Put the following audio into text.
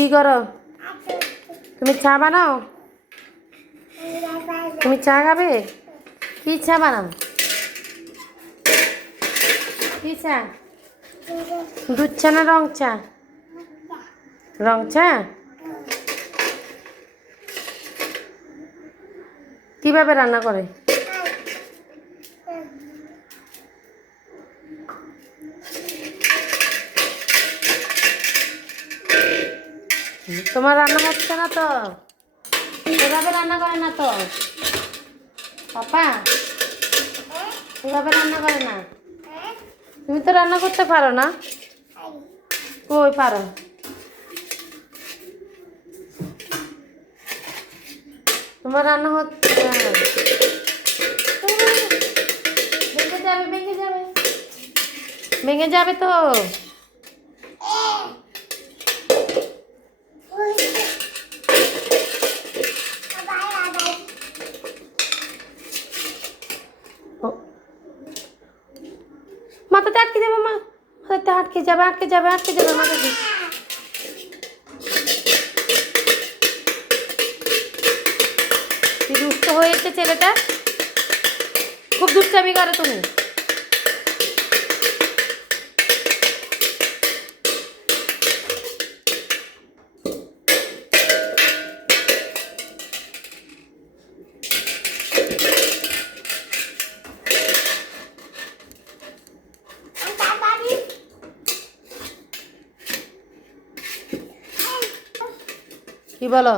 কি করো? তুমি চা বানাও? তুমি চা খাবে? কি চা বানাও? কি চা? দুধ চা না রং চা? রং চা। কিভাবে রান্না করে? তোমার রান্না হচ্ছে না তো? এভাবে রান্না করে না তো পাপা? এভাবে রান্না করে না। তুমি তো রান্না করতে পারো না। কই পারো? তোমার রান্না হচ্ছে না। ভেঙে যাবে, ভেঙে যাবে, ভেঙে যাবে তো। মাথাতে আটকে যাবে, মা মাথাতে আটকে যাবে, আটকে যাবে, আটকে যাবে মাথাতে। কি দুষ্ট হয়েছে ছেলেটা, খুব দুষ্টামি করো তুমি। কি বলো?